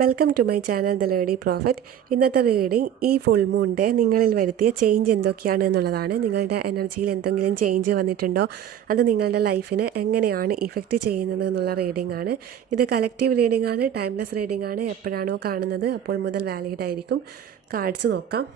Welcome to my channel the lady prophet. ഇന്നത്തെ reading ഈ full മൂണിൻ്റെ നിങ്ങളിൽ വരുത്തിയ ചേഞ്ച് എന്തൊക്കെയാണ് എന്നുള്ളതാണ്. നിങ്ങളുടെ എനർജിയിൽ എന്തെങ്കിലും ചേഞ്ച് വന്നിട്ടുണ്ടോ, അത് നിങ്ങളുടെ ലൈഫിനെ എങ്ങനെയാണ് ഇഫക്റ്റ് ചെയ്യുന്നത് എന്നുള്ള റീഡിംഗ് ആണ്. ഇത് കളക്റ്റീവ് റീഡിംഗ് ആണ്, ടൈംലെസ് റീഡിംഗ് ആണ്. എപ്പോഴാണോ കാണുന്നത് അപ്പോൾ മുതൽ വാലിഡ് ആയിരിക്കും. കാർഡ്സ് നോക്കാം.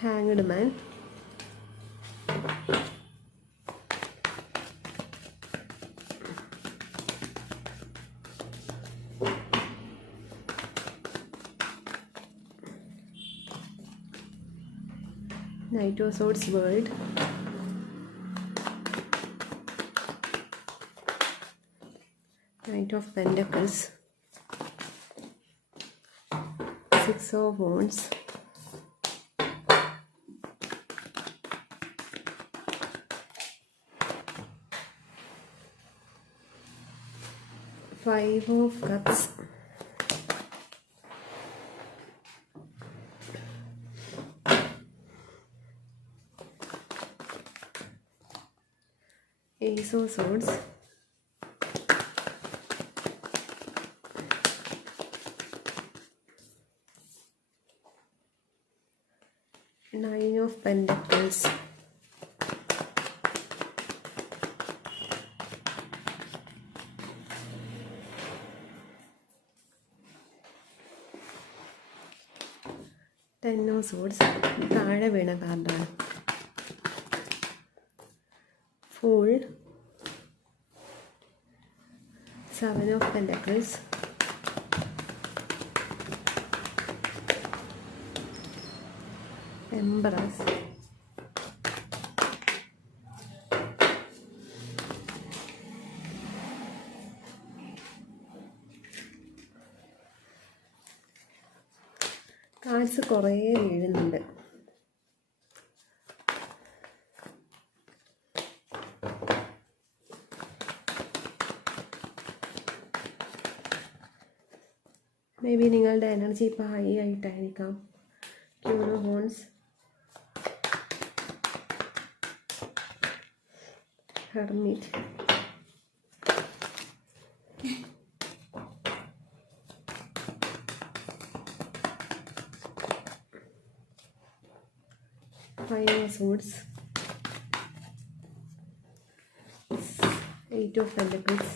Hanged Man, Knight of Swords World, Knight of Pentacles, Six of Wands, Five of Cups, Ace of Swords, Nine of Pentacles, Ten of Swords, താഴെ വീണ കാർഡാണ്. Fool, Seven of Pentacles, Empress, cards കുറേ വീഴുന്നുണ്ട്. Maybe നിങ്ങളുടെ energy ഇപ്പോൾ high ആയിട്ടായിരിക്കാം. Queen of wands, hermit, Five of Swords, Eight of Pentacles,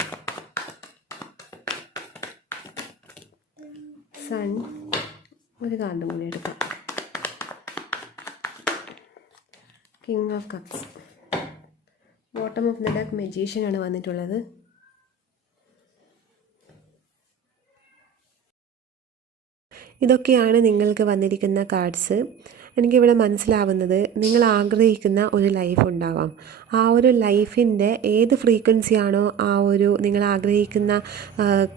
Sun, ഒരു കാർഡ് കൂടി എടുക്കാം. King of Cups, bottom of the deck magician ആണ് വന്നിട്ടുള്ളത്. ഇതൊക്കെയാണ് നിങ്ങൾക്ക് വന്നിരിക്കുന്ന കാർഡ്സ്. എനിക്കിവിടെ മനസ്സിലാവുന്നത്, നിങ്ങൾ ആഗ്രഹിക്കുന്ന ഒരു ലൈഫ് ഉണ്ടാവാം. ആ ഒരു ലൈഫിൻ്റെ ഏത് ഫ്രീക്വൻസിയാണോ ആ ഒരു നിങ്ങൾ ആഗ്രഹിക്കുന്ന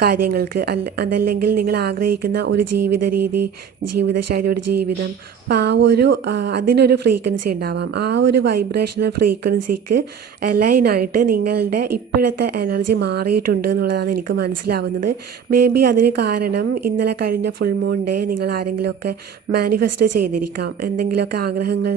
കാര്യങ്ങൾക്ക്, അതല്ലെങ്കിൽ നിങ്ങൾ ആഗ്രഹിക്കുന്ന ഒരു ജീവിത രീതി, ജീവിതശൈലി, ഒരു ജീവിതം, അപ്പോൾ ആ ഒരു അതിനൊരു ഫ്രീക്വൻസി ഉണ്ടാവാം. ആ ഒരു വൈബ്രേഷണൽ ഫ്രീക്വൻസിക്ക് അലൈനായിട്ട് നിങ്ങളുടെ ഇപ്പോഴത്തെ എനർജി മാറിയിട്ടുണ്ട് എന്നുള്ളതാണ് എനിക്ക് മനസ്സിലാവുന്നത്. മേ ബി അതിന് കാരണം ഇന്നലെ കഴിഞ്ഞ ഫുൾ മൂൺ ഡേ നിങ്ങൾ ആരെങ്കിലുമൊക്കെ മാനിഫെസ്റ്റ് ചെയ്തിരിക്കാം. എന്തെങ്കിലുമൊക്കെ ആഗ്രഹങ്ങൾ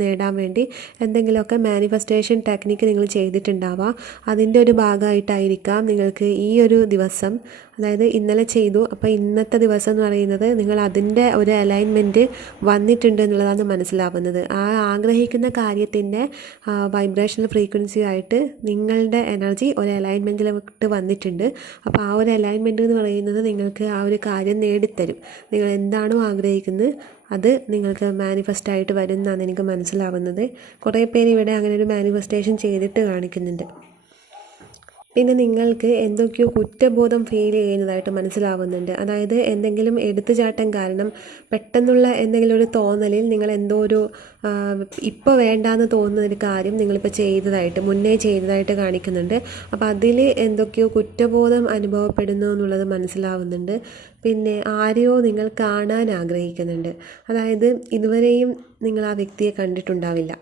നേടാൻ വേണ്ടി എന്തെങ്കിലുമൊക്കെ മാനിഫെസ്റ്റേഷൻ ടെക്നിക്ക് നിങ്ങൾ ചെയ്തിട്ടുണ്ടാവാം. അതിൻ്റെ ഒരു ഭാഗമായിട്ടായിരിക്കാം നിങ്ങൾക്ക് ഈ ഒരു ദിവസം, അതായത് ഇന്നലെ ചെയ്തു, അപ്പോൾ ഇന്നത്തെ ദിവസം എന്ന് പറയുന്നത് നിങ്ങൾ അതിൻ്റെ ഒരു അലൈൻമെൻറ്റ് വന്നിട്ടുണ്ട് എന്നുള്ളതാണ് മനസ്സിലാവുന്നത്. ആ ആഗ്രഹിക്കുന്ന കാര്യത്തിൻ്റെ വൈബ്രേഷണൽ ഫ്രീക്വൻസി ആയിട്ട് നിങ്ങളുടെ എനർജി ഒരു അലൈൻമെൻറ്റിലോട്ട് വന്നിട്ടുണ്ട്. അപ്പോൾ ആ ഒരു അലൈൻമെൻറ്റ് എന്ന് പറയുന്നത് നിങ്ങൾക്ക് ആ ഒരു കാര്യം നേടിത്തരും. നിങ്ങൾ എന്താണോ ആഗ്രഹിക്കുന്നത് അത് നിങ്ങൾക്ക് മാനിഫെസ്റ്റായിട്ട് വരും എന്നാണ് എനിക്ക് മനസ്സിലാവുന്നത്. കുറേ പേര് ഇവിടെ അങ്ങനെ ഒരു മാനിഫെസ്റ്റേഷൻ ചെയ്തിട്ട് കാണിക്കുന്നുണ്ട്. പിന്നെ നിങ്ങൾക്ക് എന്തൊക്കെയോ കുറ്റബോധം ഫീൽ ചെയ്യുന്നതായിട്ട് മനസ്സിലാവുന്നുണ്ട്. അതായത് എന്തെങ്കിലും എടുത്തുചാട്ടം കാരണം പെട്ടെന്നുള്ള എന്തെങ്കിലും ഒരു തോന്നലിൽ നിങ്ങൾ എന്തോ ഒരു ഇപ്പോൾ വേണ്ടാന്ന് തോന്നുന്ന ഒരു കാര്യം നിങ്ങളിപ്പോൾ ചെയ്തതായിട്ട്, മുന്നേ ചെയ്തതായിട്ട് കാണിക്കുന്നുണ്ട്. അപ്പോൾ അതിൽ എന്തൊക്കെയോ കുറ്റബോധം അനുഭവപ്പെടുന്നു എന്നുള്ളത് മനസ്സിലാവുന്നുണ്ട്. പിന്നെ ആരെയോ നിങ്ങൾ കാണാൻ ആഗ്രഹിക്കുന്നുണ്ട്. അതായത് ഇതുവരെയും നിങ്ങൾ ആ വ്യക്തിയെ കണ്ടിട്ടുണ്ടാവില്ല.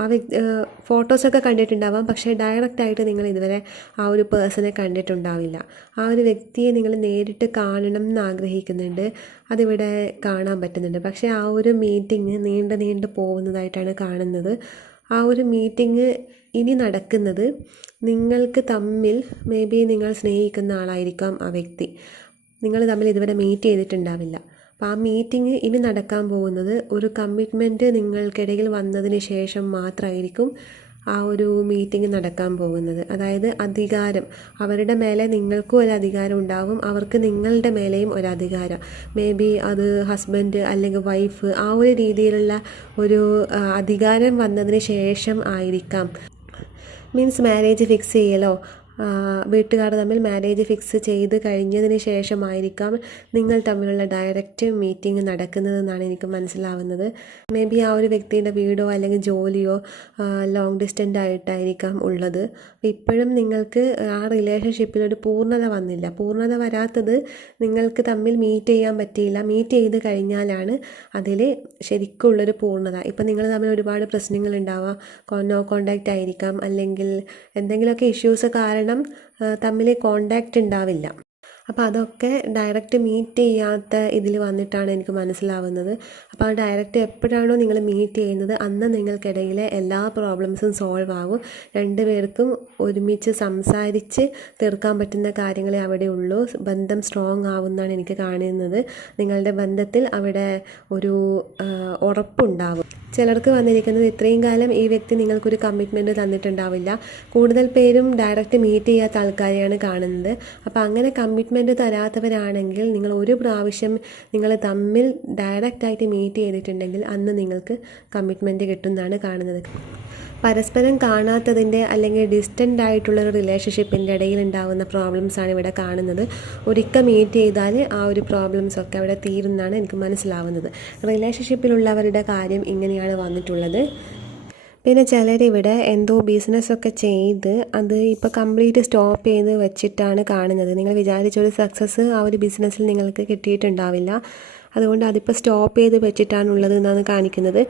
ആ വ്യക്തി ഫോട്ടോസൊക്കെ കണ്ടിട്ടുണ്ടാവാം, പക്ഷേ ഡയറക്റ്റായിട്ട് നിങ്ങൾ ഇതുവരെ ആ ഒരു പേഴ്സണെ കണ്ടിട്ടുണ്ടാവില്ല. ആ ഒരു വ്യക്തിയെ നിങ്ങൾ നേരിട്ട് കാണണം എന്ന് ആഗ്രഹിക്കുന്നുണ്ട്, അതിവിടെ കാണാൻ പറ്റുന്നുണ്ട്. പക്ഷേ ആ ഒരു മീറ്റിംഗ് നീണ്ടു പോകുന്നതായിട്ടാണ് കാണുന്നത്. ആ ഒരു മീറ്റിംഗ് ഇനി നടക്കുന്നത് നിങ്ങൾക്ക് തമ്മിൽ, മേ ബി നിങ്ങൾ സ്നേഹിക്കുന്ന ആളായിരിക്കാം ആ വ്യക്തി, നിങ്ങൾ തമ്മിൽ ഇതുവരെ മീറ്റ് ചെയ്തിട്ടുണ്ടാവില്ല. അപ്പോൾ ആ മീറ്റിംഗ് ഇനി നടക്കാൻ പോകുന്നത് ഒരു കമ്മിറ്റ്മെൻറ്റ് നിങ്ങൾക്കിടയിൽ വന്നതിന് ശേഷം മാത്രമായിരിക്കും ആ ഒരു മീറ്റിംഗ് നടക്കാൻ പോകുന്നത്. അതായത് അധികാരം, അവരുടെ മേലെ നിങ്ങൾക്കും ഒരു അധികാരം ഉണ്ടാവും, അവർക്ക് നിങ്ങളുടെ മേലെയും ഒരു അധികാരം. മേ ബി അത് ഹസ്ബൻഡ് അല്ലെങ്കിൽ വൈഫ്, ആ ഒരു രീതിയിലുള്ള ഒരു അധികാരം വന്നതിന് ശേഷം ആയിരിക്കാം. മീൻസ് മാരേജ് ഫിക്സ് ചെയ്യലോ, വീട്ടുകാർ തമ്മിൽ മാരേജ് ഫിക്സ് ചെയ്ത് കഴിഞ്ഞതിന് ശേഷമായിരിക്കാം നിങ്ങൾ തമ്മിലുള്ള ഡയറക്റ്റ് മീറ്റിംഗ് നടക്കുന്നതെന്നാണ് എനിക്ക് മനസ്സിലാവുന്നത്. മേ ബി ആ ഒരു വ്യക്തിയുടെ വീടോ അല്ലെങ്കിൽ ജോലിയോ ലോങ് ഡിസ്റ്റൻ്റ് ആയിട്ടായിരിക്കാം ഉള്ളത്. അപ്പോൾ ഇപ്പോഴും നിങ്ങൾക്ക് ആ റിലേഷൻഷിപ്പിലൊരു പൂർണ്ണത വന്നില്ല. പൂർണ്ണത വരാത്തത് നിങ്ങൾക്ക് തമ്മിൽ മീറ്റ് ചെയ്യാൻ പറ്റിയില്ല. മീറ്റ് ചെയ്ത് കഴിഞ്ഞാലാണ് അതിൽ ശരിക്കുള്ളൊരു പൂർണ്ണത. ഇപ്പം നിങ്ങൾ തമ്മിൽ ഒരുപാട് പ്രശ്നങ്ങളുണ്ടാവാം, നോ കോണ്ടാക്റ്റ് ആയിരിക്കാം, അല്ലെങ്കിൽ എന്തെങ്കിലുമൊക്കെ ഇഷ്യൂസ് കാരണം തമ്മിൽ കോണ്ടാക്റ്റ് ഉണ്ടാവില്ല. അപ്പോൾ അതൊക്കെ ഡയറക്റ്റ് മീറ്റ് ചെയ്യാത്ത ഇതിൽ വന്നിട്ടാണ് എനിക്ക് മനസ്സിലാവുന്നത്. അപ്പോൾ ആ ഡയറക്റ്റ് എപ്പോഴാണോ നിങ്ങൾ മീറ്റ് ചെയ്യുന്നത് അന്ന് നിങ്ങൾക്കിടയിലെ എല്ലാ പ്രോബ്ലംസും സോൾവ് ആകും. രണ്ടുപേർക്കും ഒരുമിച്ച് സംസാരിച്ച് തീർക്കാൻ പറ്റുന്ന കാര്യങ്ങളെ അവിടെ ഉള്ളൂ. ബന്ധം സ്ട്രോങ് ആവുമെന്നാണ് എനിക്ക് കാണുന്നത്. നിങ്ങളുടെ ബന്ധത്തിൽ അവിടെ ഒരു ഉറപ്പുണ്ടാവും. ചിലർക്ക് വന്നിരിക്കുന്നത് ഇത്രയും കാലം ഈ വ്യക്തി നിങ്ങൾക്കൊരു കമ്മിറ്റ്മെൻറ്റ് തന്നിട്ടുണ്ടാവില്ല. കൂടുതൽ പേരും ഡയറക്റ്റ് മീറ്റ് ചെയ്യാത്ത ആൾക്കാരെയാണ് കാണുന്നത്. അപ്പോൾ അങ്ങനെ കമ്മിറ്റ്മെൻറ്റ് തരാത്തവരാണെങ്കിൽ നിങ്ങൾ ഒരു പ്രാവശ്യം നിങ്ങൾ തമ്മിൽ ഡയറക്റ്റായിട്ട് മീറ്റ് ചെയ്തിട്ടുണ്ടെങ്കിൽ അന്ന് നിങ്ങൾക്ക് കമ്മിറ്റ്മെൻറ്റ് കിട്ടുമെന്നാണ് കാണുന്നത്. പരസ്പരം കാണാത്തതിൻ്റെ അല്ലെങ്കിൽ ഡിസ്റ്റൻ്റ് ആയിട്ടുള്ളൊരു റിലേഷൻഷിപ്പിൻ്റെ ഇടയിൽ ഉണ്ടാകുന്ന പ്രോബ്ലംസാണ് ഇവിടെ കാണുന്നത്. ഒരിക്കൽ മീറ്റ് ചെയ്താൽ ആ ഒരു പ്രോബ്ലംസൊക്കെ അവിടെ തീരുമെന്നാണ് എനിക്ക് മനസ്സിലാവുന്നത്. റിലേഷൻഷിപ്പിലുള്ളവരുടെ കാര്യം ഇങ്ങനെയാണ് വന്നിട്ടുള്ളത്. പിന്നെ ചിലരിവിടെ എന്തോ ബിസിനസ്സൊക്കെ ചെയ്ത് അത് ഇപ്പോൾ കംപ്ലീറ്റ് സ്റ്റോപ്പ് ചെയ്ത് വെച്ചിട്ടാണ് കാണുന്നത്. നിങ്ങൾ വിചാരിച്ചൊരു സക്സസ് ആ ഒരു ബിസിനസ്സിൽ നിങ്ങൾക്ക് കിട്ടിയിട്ടുണ്ടാവില്ല. അതുകൊണ്ട് അതിപ്പോൾ സ്റ്റോപ്പ് ചെയ്ത് വെച്ചിട്ടാണുള്ളത് എന്നാണ് കാണിക്കുന്നത്.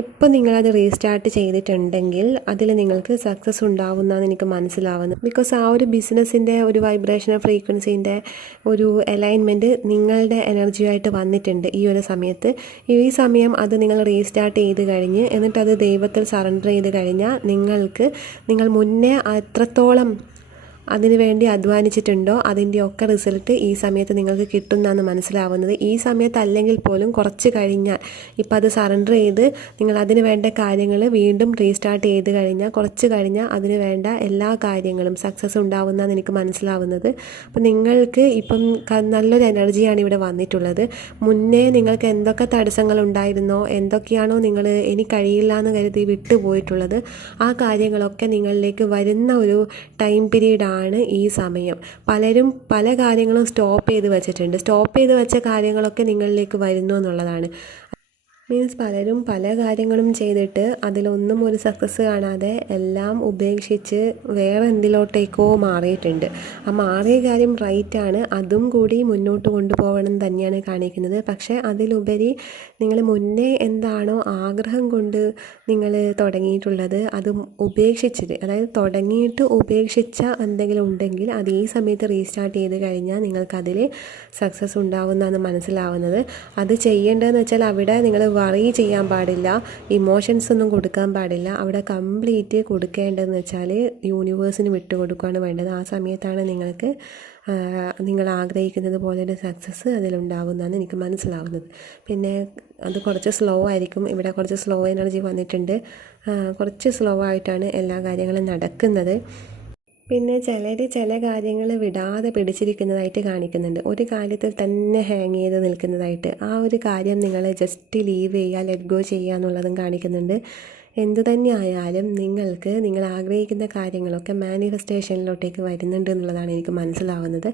ഇപ്പോൾ നിങ്ങളത് റീസ്റ്റാർട്ട് ചെയ്തിട്ടുണ്ടെങ്കിൽ അതിൽ നിങ്ങൾക്ക് സക്സസ് ഉണ്ടാവുമെന്നാണ് എനിക്ക് മനസ്സിലാവുന്നത്. ബിക്കോസ് ആ ഒരു ബിസിനസ്സിൻ്റെ ഒരു വൈബ്രേഷൻ ഫ്രീക്വൻസിൻ്റെ ഒരു അലൈൻമെൻറ്റ് നിങ്ങളുടെ എനർജിയായിട്ട് വന്നിട്ടുണ്ട് ഈ ഒരു സമയത്ത്. ഈ സമയം അത് നിങ്ങൾ റീസ്റ്റാർട്ട് ചെയ്ത് കഴിഞ്ഞ് എന്നിട്ടത് ദൈവത്തിൽ സറണ്ടർ ചെയ്ത് കഴിഞ്ഞാൽ നിങ്ങൾ മുന്നേ എത്രത്തോളം അതിനു വേണ്ടി അധ്വാനിച്ചിട്ടുണ്ടോ അതിൻ്റെയൊക്കെ റിസൾട്ട് ഈ സമയത്ത് നിങ്ങൾക്ക് കിട്ടുമെന്നാണ് മനസ്സിലാവുന്നത്. ഈ സമയത്ത് അല്ലെങ്കിൽ പോലും കുറച്ച് കഴിഞ്ഞാൽ, ഇപ്പം അത് സറണ്ടർ ചെയ്ത് നിങ്ങൾ അതിന് വേണ്ട കാര്യങ്ങൾ വീണ്ടും റീസ്റ്റാർട്ട് ചെയ്ത് കഴിഞ്ഞാൽ കുറച്ച് കഴിഞ്ഞാൽ അതിന് വേണ്ട എല്ലാ കാര്യങ്ങളും സക്സസ് ഉണ്ടാവുമെന്നാണ് എനിക്ക് മനസ്സിലാവുന്നത്. അപ്പം നിങ്ങൾക്ക് ഇപ്പം നല്ലൊരു എനർജിയാണ് ഇവിടെ വന്നിട്ടുള്ളത്. മുന്നേ നിങ്ങൾക്ക് എന്തൊക്കെ തടസ്സങ്ങളുണ്ടായിരുന്നോ, എന്തൊക്കെയാണോ നിങ്ങൾ ഇനി കഴിയില്ല എന്ന് കരുതി വിട്ടുപോയിട്ടുള്ളത്, ആ കാര്യങ്ങളൊക്കെ നിങ്ങളിലേക്ക് വരുന്ന ഒരു ടൈം പീരീഡ് ആണ് ഈ സമയം. പലരും പല കാര്യങ്ങളും സ്റ്റോപ്പ് ചെയ്ത് വെച്ചിട്ടുണ്ട്. സ്റ്റോപ്പ് ചെയ്ത് വെച്ച കാര്യങ്ങളൊക്കെ നിങ്ങളിലേക്ക് വരുന്നു എന്നുള്ളതാണ്. മീൻസ് പലരും പല കാര്യങ്ങളും ചെയ്തിട്ട് അതിലൊന്നും ഒരു സക്സസ് കാണാതെ എല്ലാം ഉപേക്ഷിച്ച് വേറെ എന്തിലോട്ടേക്കോ മാറിയിട്ടുണ്ട്. ആ മാറിയ കാര്യം റൈറ്റാണ്, അതും കൂടി മുന്നോട്ട് കൊണ്ടുപോകണം തന്നെയാണ് കാണിക്കുന്നത്. പക്ഷേ അതിലുപരി നിങ്ങൾ മുന്നേ എന്താണോ ആഗ്രഹം കൊണ്ട് നിങ്ങൾ തുടങ്ങിയിട്ടുള്ളത് അത് ഉപേക്ഷിച്ചിട്ട്, അതായത് തുടങ്ങിയിട്ട് ഉപേക്ഷിച്ച എന്തെങ്കിലും ഉണ്ടെങ്കിൽ അത് ഈ സമയത്ത് റീസ്റ്റാർട്ട് ചെയ്ത് കഴിഞ്ഞാൽ നിങ്ങൾക്കതിൽ സക്സസ് ഉണ്ടാവുമെന്നാണ് മനസ്സിലാവുന്നത്. അത് ചെയ്യേണ്ടതെന്ന് വെച്ചാൽ അവിടെ നിങ്ങൾ വറി ചെയ്യാൻ പാടില്ല, ഇമോഷൻസ് ഒന്നും കൊടുക്കാൻ പാടില്ല. അവിടെ കംപ്ലീറ്റ് കൊടുക്കേണ്ടതെന്ന് വെച്ചാൽ യൂണിവേഴ്സിന് വിട്ടു കൊടുക്കുകയാണ് വേണ്ടത്. ആ സമയത്താണ് നിങ്ങൾക്ക് നിങ്ങൾ ആഗ്രഹിക്കുന്നത് പോലൊരു സക്സസ് അതിലുണ്ടാവുമെന്നാണ് എനിക്ക് മനസ്സിലാവുന്നത്. പിന്നെ അത് കുറച്ച് സ്ലോ ആയിരിക്കും. ഇവിടെ കുറച്ച് സ്ലോ എനർജി വന്നിട്ടുണ്ട്. കുറച്ച് സ്ലോ ആയിട്ടാണ് എല്ലാ കാര്യങ്ങളും നടക്കുന്നത്. പിന്നെ ചില കാര്യങ്ങൾ വിടാതെ പിടിച്ചിരിക്കുന്നതായിട്ട് കാണിക്കുന്നുണ്ട്. ഒരു കാര്യത്തിൽ തന്നെ ഹാങ് ചെയ്ത് നിൽക്കുന്നതായിട്ട്. ആ ഒരു കാര്യം നിങ്ങൾ ജസ്റ്റ് ലീവ് ചെയ്യുക, ലെറ്റ് ഗോ ചെയ്യുക എന്നുള്ളതും കാണിക്കുന്നുണ്ട്. എന്തു തന്നെ ആയാലും നിങ്ങൾ ആഗ്രഹിക്കുന്ന കാര്യങ്ങളൊക്കെ മാനിഫെസ്റ്റേഷനിലോട്ടേക്ക് വരുന്നുണ്ട് എന്നുള്ളതാണ് എനിക്ക് മനസ്സിലാവുന്നത്.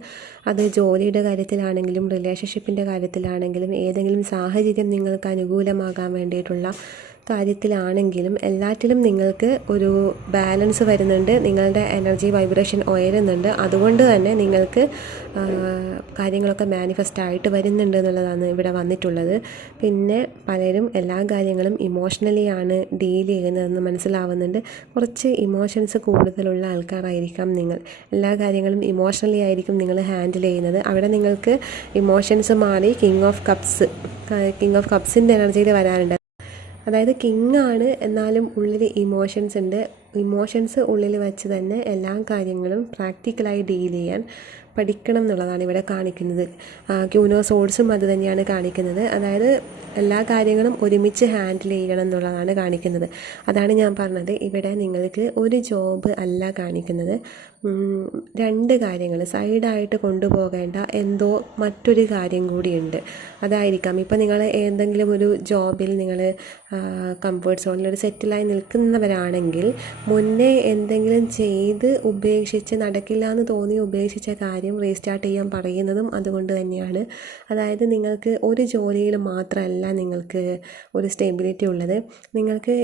അത് ജോലിയുടെ കാര്യത്തിലാണെങ്കിലും റിലേഷൻഷിപ്പിൻ്റെ കാര്യത്തിലാണെങ്കിലും ഏതെങ്കിലും സാഹചര്യം നിങ്ങൾക്ക് അനുകൂലമാകാൻ വേണ്ടിയിട്ടുള്ള കാര്യത്തിലാണെങ്കിലും എല്ലാറ്റിലും നിങ്ങൾക്ക് ഒരു ബാലൻസ് വരുന്നുണ്ട്, നിങ്ങളുടെ എനർജി വൈബ്രേഷൻ ഉയരുന്നുണ്ട്. അതുകൊണ്ട് തന്നെ നിങ്ങൾക്ക് കാര്യങ്ങളൊക്കെ മാനിഫെസ്റ്റ് ആയിട്ട് വരുന്നുണ്ട് എന്നുള്ളതാണ് ഇവിടെ വന്നിട്ടുള്ളത്. പിന്നെ പലരും എല്ലാ കാര്യങ്ങളും ഇമോഷണലി ആണ് ഡീൽ ചെയ്യുന്നതെന്ന് മനസ്സിലാവുന്നുണ്ട്. കുറച്ച് ഇമോഷൻസ് കൂടുതലുള്ള ആൾക്കാരായിരിക്കാം നിങ്ങൾ. എല്ലാ കാര്യങ്ങളും ഇമോഷണലി ആയിരിക്കും നിങ്ങൾ ഹാൻഡിൽ ചെയ്യുന്നത്. അവിടെ നിങ്ങൾക്ക് ഇമോഷൻസ് മാറി കിങ് ഓഫ് കപ്സിൻ്റെ എനർജിയിൽ വരാറുണ്ട്. അതായത് കിങ് ആണ്, എന്നാലും ഉള്ളിൽ ഇമോഷൻസ് ഉണ്ട്. ഇമോഷൻസ് ഉള്ളിൽ വെച്ച് തന്നെ എല്ലാ കാര്യങ്ങളും പ്രാക്ടിക്കലായി ഡീൽ ചെയ്യാൻ പഠിക്കണം എന്നുള്ളതാണ് ഇവിടെ കാണിക്കുന്നത്. ക്യൂൻ ഓഫ് സോർഡ്സും അത് തന്നെയാണ് കാണിക്കുന്നത്. അതായത് എല്ലാ കാര്യങ്ങളും ഒരുമിച്ച് ഹാൻഡിൽ ചെയ്യണം എന്നുള്ളതാണ് കാണിക്കുന്നത്. അതാണ് ഞാൻ പറഞ്ഞത്, ഇവിടെ നിങ്ങൾക്ക് ഒരു ജോബ് അല്ല കാണിക്കുന്നത്, രണ്ട് കാര്യങ്ങൾ സൈഡായിട്ട് കൊണ്ടുപോകേണ്ട എന്തോ മറ്റൊരു കാര്യം കൂടിയുണ്ട്. അതായിരിക്കാം ഇപ്പോൾ നിങ്ങൾ ഏതെങ്കിലും ഒരു ജോബിൽ നിങ്ങൾ കംഫേർട്ട് സോണിലൊരു സെറ്റിലായി നിൽക്കുന്നവരാണെങ്കിൽ മുന്നേ എന്തെങ്കിലും ചെയ്ത് ഉപേക്ഷിച്ച് നടക്കില്ല എന്ന് തോന്നി ഉപേക്ഷിച്ച കാര്യം റീസ്റ്റാർട്ട് ചെയ്യാൻ പറയുന്നതും അതുകൊണ്ട് തന്നെയാണ്. അതായത് നിങ്ങൾക്ക് ഒരു ജോലിയിൽ മാത്രമല്ല നിങ്ങൾക്ക് ഒരു സ്റ്റെബിലിറ്റി ഉള്ളത്, നിങ്ങൾക്ക്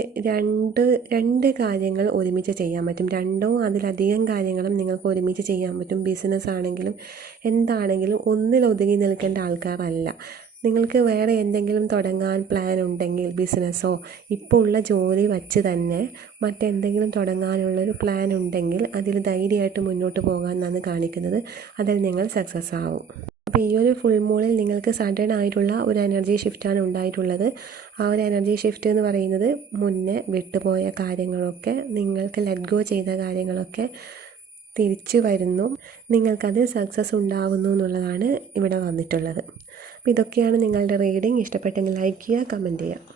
രണ്ട് കാര്യങ്ങൾ ഒരുമിച്ച് ചെയ്യാൻ പറ്റും. രണ്ടോ അതിലധികം കാര്യങ്ങളും നിങ്ങൾക്ക് ഒരുമിച്ച് ചെയ്യാൻ പറ്റും. ബിസിനസ് ആണെങ്കിലും എന്താണെങ്കിലും ഒന്നിലൊതുങ്ങി നിൽക്കേണ്ട ആൾക്കാരല്ല. നിങ്ങൾക്ക് വേറെ എന്തെങ്കിലും തുടങ്ങാൻ പ്ലാൻ ഉണ്ടെങ്കിൽ, ബിസിനസ്സോ ഇപ്പോൾ ഉള്ള ജോലി വച്ച് തന്നെ മറ്റെന്തെങ്കിലും തുടങ്ങാനുള്ളൊരു പ്ലാൻ ഉണ്ടെങ്കിൽ അതിൽ ധൈര്യമായിട്ട് മുന്നോട്ട് പോകാമെന്നാണ് കാണിക്കുന്നത്. അതിൽ നിങ്ങൾ സക്സസ് ആവും. അപ്പോൾ ഈ ഒരു ഫുൾ മൂണിൽ നിങ്ങൾക്ക് സഡൻ ആയിട്ടുള്ള ഒരു എനർജി ഷിഫ്റ്റാണ് ഉണ്ടായിട്ടുള്ളത്. ആ ഒരു എനർജി ഷിഫ്റ്റ് എന്ന് പറയുന്നത് മുന്നേ വിട്ടുപോയ കാര്യങ്ങളൊക്കെ, നിങ്ങൾക്ക് ലെറ്റ് ഗോ ചെയ്ത കാര്യങ്ങളൊക്കെ തിരിച്ചു വരുന്നു, നിങ്ങൾക്കത് സക്സസ് ഉണ്ടാവുന്നു എന്നുള്ളതാണ് ഇവിടെ വന്നിട്ടുള്ളത്. അപ്പോൾ ഇതൊക്കെയാണ് നിങ്ങളുടെ റീഡിങ്. ഇഷ്ടപ്പെട്ടെങ്കിൽ ലൈക്ക് ചെയ്യുക, കമൻറ്റ് ചെയ്യുക.